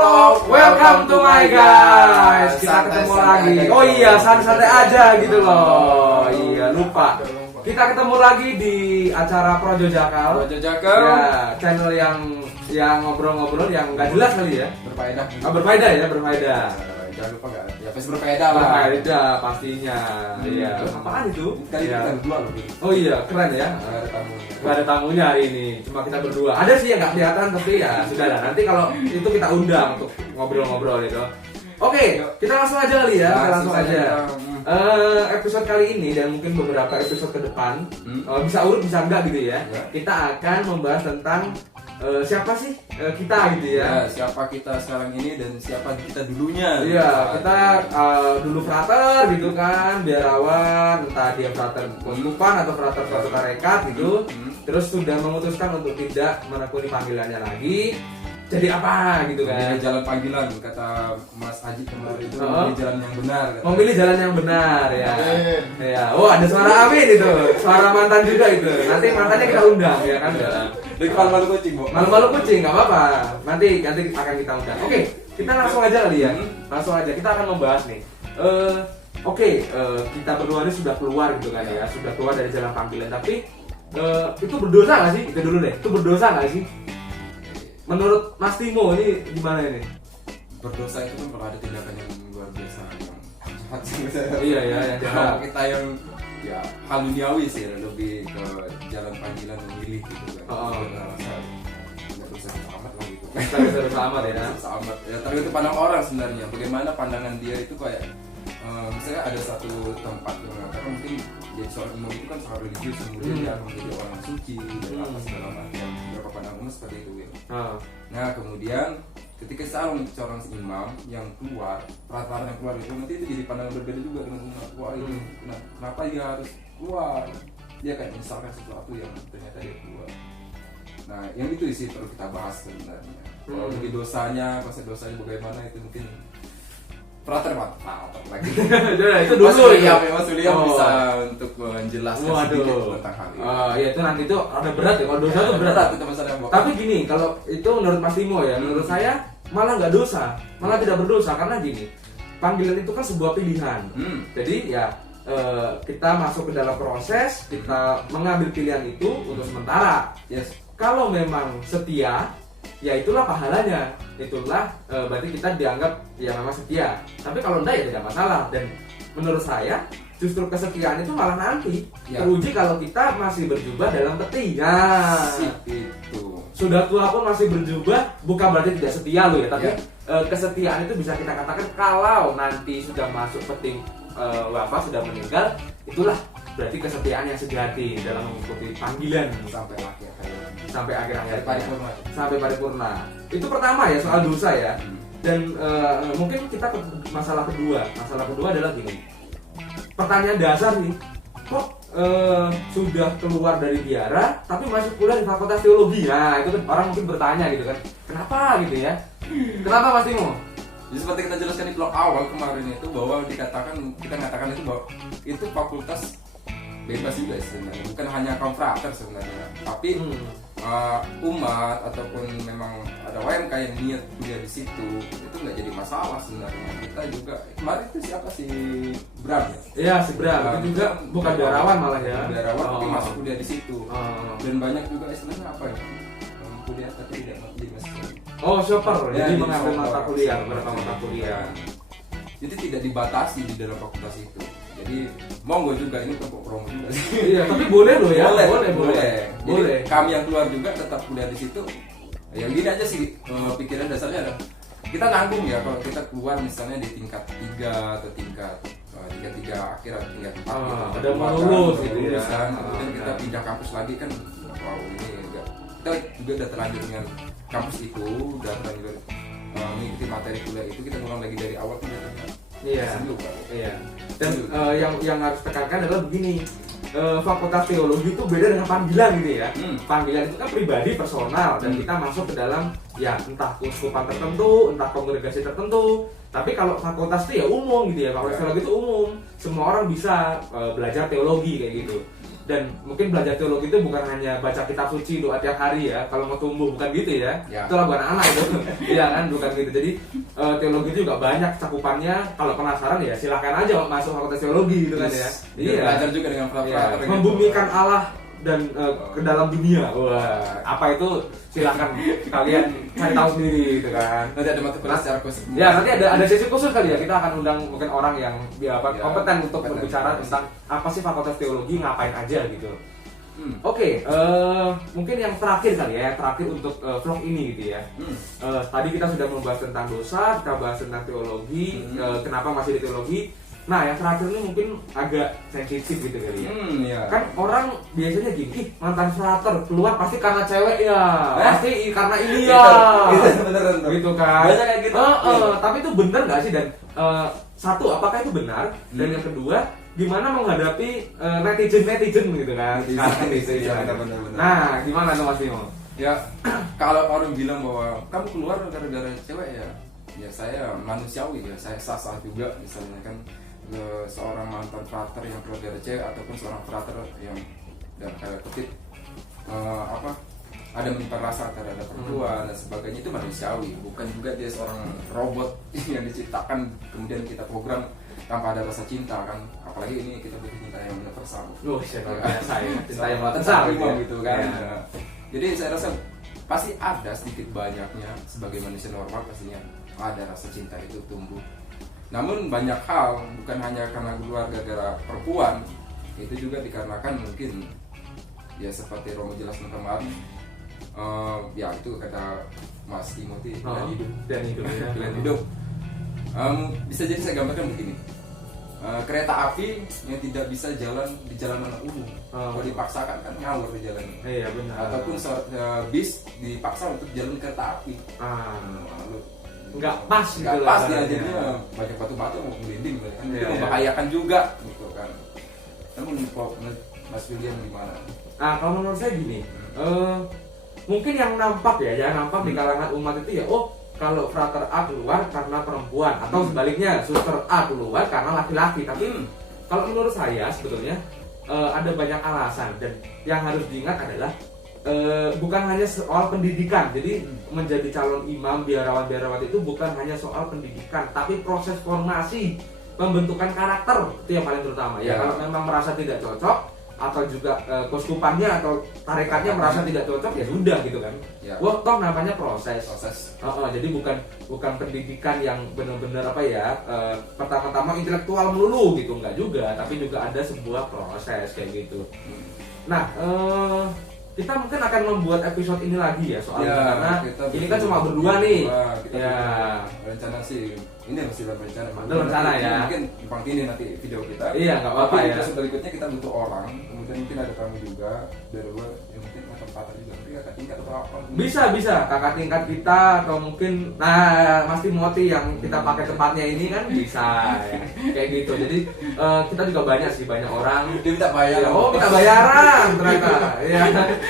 bro, welcome to my guys. Kita ketemu lagi. Oh iya, santai-santai aja gitu loh. Iya, lupa. Kita ketemu lagi di acara Projo Jakal. Ya, channel yang ngobrol-ngobrol yang nggak jelas kali ya. Berfaedah. Berfaedah ya, berfaedah. Jangan lupa nggak? Ya pasti berfaedah lah. Berfaedah pastinya. Iya. Apaan itu? Kali Ya. kita berdua loh. Oh iya, keren ya. Nggak ada tamunya. Gak ada tamunya hari ini, cuma kita berdua. Ada sih yang nggak kelihatan, tapi ya sudah lah. Nanti kalau itu kita undang untuk ngobrol-ngobrol gitu. Oke, kita langsung aja kali ya. Kita langsung aja. Episode kali ini dan mungkin beberapa episode ke depan, bisa urut bisa enggak gitu ya. Kita akan membahas tentang siapa sih kita gitu ya. Siapa kita sekarang ini dan siapa kita dulunya. Iya, kita dulu frater gitu kan, biarawan, entah dia frater Kuskupan atau frater suatu tarekat gitu. Terus sudah memutuskan untuk tidak menekuni panggilannya lagi. Jadi apa gitu kan? Memilih jalan panggilan, kata Mas Haji kemarin itu memilih jalan yang benar. Memilih jalan yang benar ya. Ya, oh ada suara amin itu, suara mantan juga itu. Nanti mantannya kita undang ya kan? Dari malu-malu kucing, Bu. Malu-malu kucing nggak apa-apa. Nanti akan kita undang. Oke, kita langsung aja kali ya. Langsung aja kita akan membahas nih. Kita berdua ini sudah keluar gitu kan ya, sudah keluar dari jalan panggilan. Tapi itu berdosa nggak sih? Itu dulu deh. Itu berdosa nggak sih? Menurut Mas Timo ini gimana ini? Berdosa itu kan kalau ada tindakan yang luar biasa yang jahat sih. Iya ya, yang jahat. Kalau kita yang ya hal duniawi sih, lebih ke jalan panggilan memilih gitu kan. Nggak bisa amat lah gitu. Terus amat ya. Amat. Ya tergantung pandang orang sebenarnya. Bagaimana pandangan dia itu kayak misalnya ada satu tempat yang mengatakan mungkin jadi seorang imam itu kan sangat religius, kemudian dia akan menjadi orang suci dan apa segala macam. Beberapa pandangan seperti itu gitu. Nah kemudian ketika seorang imam yang keluar, peraturan yang keluar itu nanti itu jadi pandangan berbeda juga dengan umat. Wah ini kenapa dia harus keluar? Dia kayak misalkan sesuatu yang ternyata dia keluar. Nah yang itu sih perlu kita bahas sebenarnya. Kalau bagi dosanya, konsep dosanya bagaimana itu mungkin Frater lagi. Itu dulu ya. Mas William bisa untuk menjelaskan sedikit tentang hal ini. Ya itu nanti itu ada berat ya. Kalau dosa itu berat. Itu masalah. Tapi gini, kalau itu menurut Mas Timo ya, menurut saya malah nggak dosa, malah tidak berdosa karena gini, panggilan itu kan sebuah pilihan. Jadi ya kita masuk ke dalam proses, kita mengambil pilihan itu untuk sementara. Yes. Kalau memang setia, ya itulah pahalanya, itulah berarti kita dianggap yang memang setia. Tapi kalau enggak ya tidak masalah. Dan menurut saya justru kesetiaan itu malah nanti teruji kalau kita masih berjubah dalam peti. Itu sudah tua pun masih berjubah bukan berarti tidak setia loh ya. Tapi kesetiaan itu bisa kita katakan kalau nanti sudah masuk peti wafat, sudah meninggal, itulah berarti kesetiaan yang sejati dalam mengikuti panggilan sampai akhir sampai paripurna. Itu pertama ya soal dosa ya. Dan mungkin kita ke masalah kedua adalah gini, pertanyaan dasar nih, kok sudah keluar dari biara tapi masih kuliah di fakultas teologi. Nah itu kan orang mungkin bertanya gitu kan, kenapa gitu ya, kenapa Mas Timo? Jadi seperti kita jelaskan di blog awal kemarin itu bahwa kita katakan itu bahwa itu fakultas bebas juga sebenarnya, bukan hanya kaum frater sebenarnya, tapi umat ataupun memang ada WMK yang niat kuliah di situ itu nggak jadi masalah sebenarnya. Kita juga kemarin itu siapa si Bram ya? Iya si Bram itu juga bukan biarawan malah ya. Biarawan tapi masuk kuliah di situ. Dan banyak juga istilahnya apa ya? Kuliah tapi tidak jadi mahasiswa. Shopper. Jadi mengambil mata kuliah, beberapa mata kuliah. Jadi tidak dibatasi di dalam fakultas itu. Jadi monggo juga ini untuk promo juga sih. Iya, tapi boleh loh ya. Boleh. Jadi kami yang keluar juga tetap kuliah di situ. Yang gini aja sih pikiran dasarnya ada. Kita nanggung ya kalau kita keluar misalnya di tingkat 3 atau tingkat 3 akhir atau tingkat 4 gitu. Ada mau lulus gitu ya. Kemudian kita pindah kampus lagi kan. Wow, ini enggak. Kita juga udah terlanjur dengan kampus itu, udah terlanjur mengikuti materi kuliah itu, kita ngulang lagi dari awal kan. Iya. Dan yang harus tekankan adalah begini, fakultas teologi itu beda dengan panggilan gitu ya. Panggilan itu kan pribadi, personal, dan kita masuk ke dalam ya entah kuskupan tertentu, entah kongregasi tertentu. Tapi kalau fakultas itu ya umum gitu ya, fakultas teologi itu umum, semua orang bisa belajar teologi kayak gitu. Dan mungkin belajar teologi itu bukan hanya baca kitab suci, doa tiap hari ya. Kalau mau tumbuh bukan gitu ya. Itulah bukan anak itu. Iya kan, bukan gitu. Jadi teologi itu juga banyak cakupannya. Kalau penasaran ya silahkan aja masuk fakultas teologi gitu kan ya. Iya. Belajar juga dengan frater. Membumikan Allah dan ke dalam dunia. Wah, apa itu silahkan kalian cari tahu sendiri gitu kan. Nanti ada mata kuliah secara khusus. Ya, nanti ada sesi khusus kali ya. Kita akan undang mungkin orang yang kompeten untuk berbicara tentang apa sih fakultas teologi, ngapain aja gitu. Oke, mungkin yang terakhir kali ya, yang terakhir untuk vlog ini gitu ya. Tadi kita sudah membahas tentang dosa, kita bahas tentang teologi, kenapa masih di teologi. Nah, yang terakhir ini mungkin agak sensitif gitu kali ya. Iya. Kan orang biasanya gini, mantan frater keluar pasti karena cewek ya, pasti karena ini ya. Itu beneran tuh. Gitu kan. Banyak kayak gitu. Tapi itu benar nggak sih? Dan satu, apakah itu benar? Dan yang kedua, gimana menghadapi netizen gitu kan? Sekarang kan gitu ya. Benar. Nah, gimana tuh Mas Bimo? Ya, kalau orang bilang bahwa kamu keluar gara-gara cewek ya saya manusiawi ya, saya sah-sah juga misalnya kan. Seorang mantan frater yang keluar dari cewek ataupun seorang frater yang dalam kutip ada menyimpan rasa terhadap perempuan dan sebagainya, itu manusiawi, bukan juga dia seorang robot yang diciptakan kemudian kita program tanpa ada rasa cinta kan, apalagi ini kita butuh cinta yang universal. Biasa ya, cinta yang universal gitu kan. Ya. Jadi saya rasa pasti ada sedikit banyaknya sebagai manusia normal pastinya ada rasa cinta itu tumbuh. Namun banyak hal bukan hanya karena keluar gara-gara perempuan, itu juga dikarenakan mungkin ya seperti Romo jelaskan kemarin, ya itu kata Mas Timothy, dan hidup. Bisa jadi saya gambarkan begini, kereta api yang tidak bisa jalan di jalanan umum, kalau dipaksakan kan ngawur di jalan. Iya benar. Ataupun bis dipaksa untuk jalan kereta api. Nggak pas gitu nggak pas ya, jadinya banyak batu-batu mau merinding kan, itu membahayakan juga gitu kan. Namun Mas William gimana? Kalau menurut saya gini, mungkin yang nampak di kalangan umat itu ya, kalau frater A keluar karena perempuan, atau sebaliknya suster A keluar karena laki-laki. Tapi kalau menurut saya sebetulnya ada banyak alasan, dan yang harus diingat adalah bukan hanya soal pendidikan. Jadi menjadi calon imam, biarawat-biarawat itu bukan hanya soal pendidikan, tapi proses formasi, pembentukan karakter itu yang paling terutama. Ya kalau memang merasa tidak cocok, atau juga koskupannya atau tarekatnya merasa tidak cocok, ya sudah gitu kan. Toh namanya proses. Jadi bukan pendidikan yang benar-benar pertama-tama intelektual melulu gitu, enggak juga, tapi juga ada sebuah proses kayak gitu. Nah, kita mungkin akan membuat episode ini lagi ya soalnya, karena ini kan cuma berdua nih. Rencana sih ini masih dalam rencana ya. Mungkin Bang Tini nanti video kita. Iya, nggak apa-apa ya. Terus berikutnya kita butuh orang, kemudian mungkin ada tamu juga dari luar yang mungkin tempatan juga, mungkin kakak tingkat atau apa. Bisa kakak tingkat kita, atau mungkin Mas Timothy yang kita pakai tempatnya ini kan bisa ya. Kayak gitu. Jadi kita juga banyak orang. Dia minta bayaran. Minta bayaran ternyata. Ya.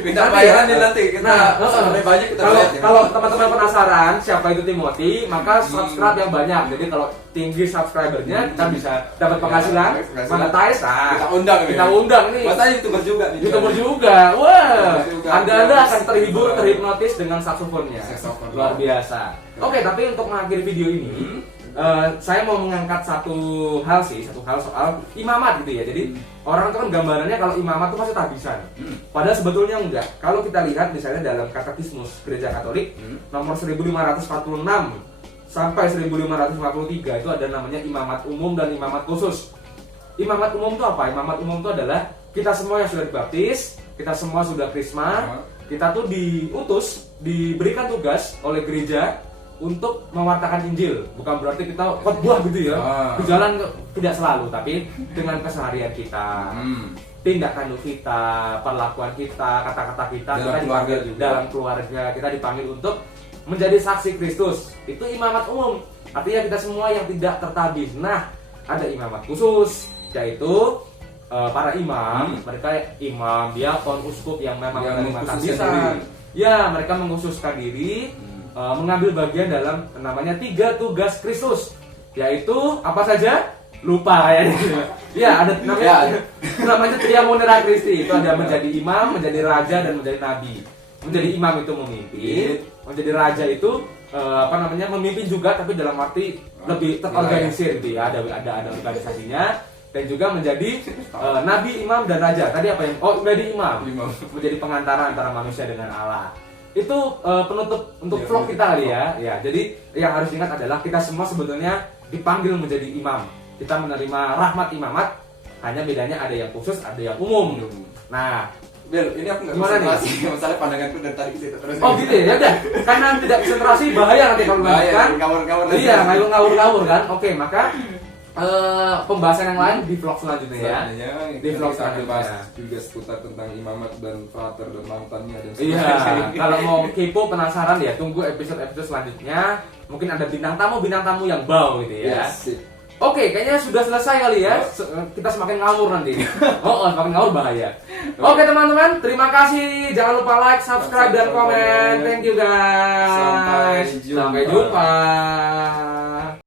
Minta bayaran nanti kita sampai banyak kita bayar. Kalau teman-teman penasaran siapa itu Timothy, maka subscribe yang banyak. Jadi kalau tinggi subscribernya kita bisa dapat penghasilan monetize. Kita undang nih. Mas YouTuber juga nih. YouTuber juga. Wah. Anda akan terhipnotis dengan saksofonnya. Luar biasa. Oke, tapi untuk mengakhiri video ini saya mau mengangkat satu hal soal imamat gitu ya. Jadi orang itu kan gambarannya kalau imamat itu pasti tahbisan. Padahal sebetulnya enggak. Kalau kita lihat misalnya dalam Katekismus Gereja Katolik nomor 1546 sampai 1553 itu ada namanya imamat umum dan imamat khusus. Imamat umum itu apa? Imamat umum itu adalah kita semua yang sudah dibaptis, kita semua sudah krisma, kita tuh diberikan tugas oleh gereja untuk mewartakan Injil. Bukan berarti kita khotbah gitu ya, di jalan, tidak selalu, tapi dengan keseharian kita, tindak tanduk kita, perlakuan kita, kata-kata kita, dalam keluarga kita dipanggil untuk menjadi saksi Kristus. Itu imamat umum, artinya kita semua yang tidak tertabis. Nah, ada imamat khusus, yaitu para imam, mereka imam, diakon, uskup yang memang menerima tahbisan. Ya, mereka mengkhususkan diri, mengambil bagian dalam namanya 3 tugas Kristus, yaitu apa saja? lupa kayaknya. Iya, ada namanya Tria Munira Christi. Itu ada menjadi imam, menjadi raja, dan menjadi nabi. Menjadi imam itu memimpin, menjadi raja itu memimpin juga, tapi dalam arti lebih terorganisir gitu ya. Ada organisasinya. Dan juga menjadi nabi, imam, dan raja. Tadi apa yang? Oh, menjadi imam. Menjadi pengantara antara manusia dengan Allah. Itu penutup untuk vlog kita kali ya. Ya, jadi yang harus ingat adalah kita semua sebetulnya dipanggil menjadi imam. Kita menerima rahmat imamat. Hanya bedanya ada yang khusus, ada yang umum. Nah, Bel, ini aku nggak gimana konsentrasi. Masalah pandanganku dari tadi ke situ terus. oh gitu ya, udah. Karena tidak konsentrasi bahaya nanti kalau dilanjutkan. Ngawur-ngawur. Iya, ngawur-ngawur kan. Oke, maka pembahasan yang lain di vlog selanjutnya ya. Di vlog selanjutnya juga seputar tentang imamat dan frater dan mantannya dan Iya, kalau mau kepo penasaran ya tunggu episode-episode selanjutnya. Mungkin ada bintang tamu yang bau gitu ya. Yes. Oke, kayaknya sudah selesai kali ya. Kita semakin ngawur nanti. Semakin ngawur bahaya. Oke teman-teman, terima kasih. Jangan lupa like, subscribe, dan komen. Thank you guys. Sampai jumpa. Sampai jumpa.